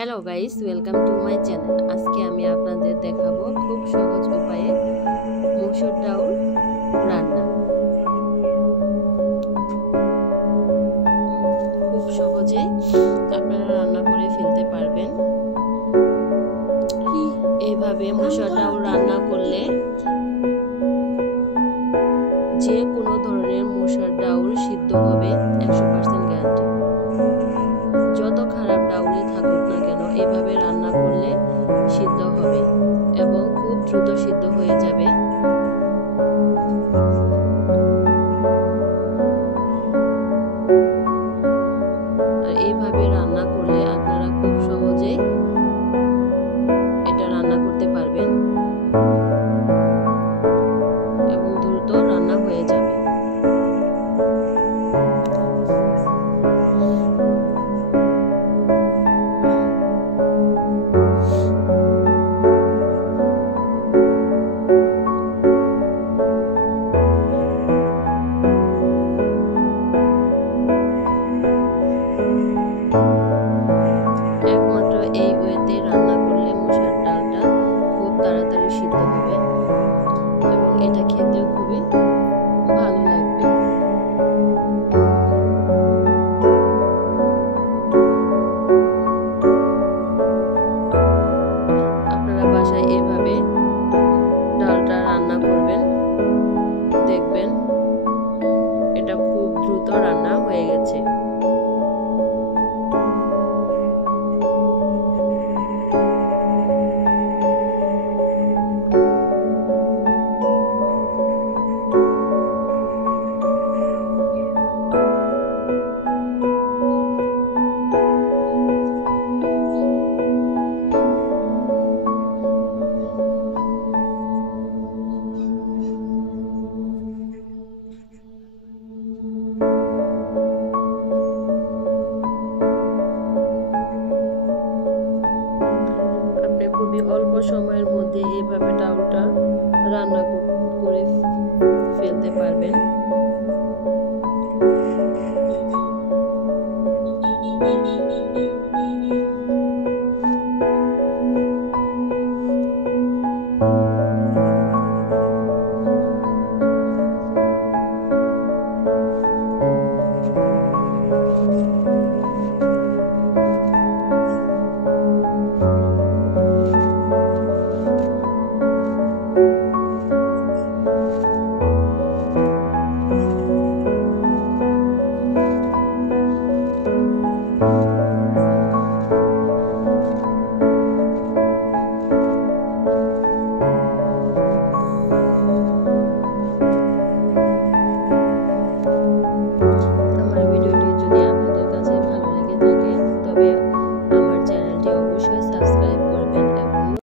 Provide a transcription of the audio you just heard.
Hello guys, welcome to my channel. আজকে আমি আপনাদের দেখাবো খুব সহজ উপায়ে মসুর ডাউল রান্না। খুব সহজে আপনারা রান্না করে ফেলতে পারবেন। এইভাবে মসুর ডাউল রান্না করলে যে কোনো ধরনের মসুর ডাউল সিদ্ধ হবে 100% গ্যারান্টি। যত খারাপ ডাউলই থাকুক না কেন, এভাবে রান্না করলে সিদ্ধ হবে এবং খুব দ্রুত সিদ্ধ হয়ে যাবে। আর এইভাবে রান্না করলে আপনারা খুব সহজেই এটা রান্না করতে পারবেন এবং দ্রুত রান্না হয়ে যাবে। একমাত্র এই ওয়েতে রান্না করলে মসুর ডালটা খুব তাড়াতাড়ি সিদ্ধ হবে এবং এটা খেতেও খুবই ভালো লাগবে। আপনারা বাসায় এভাবে ডালটা রান্না করবেন, দেখবেন এটা খুব দ্রুত রান্না হয়ে গেছে। খুবই অল্প সময়ের মধ্যে এইভাবে ডাউলটা রান্না করে ফেলতে পারবেন।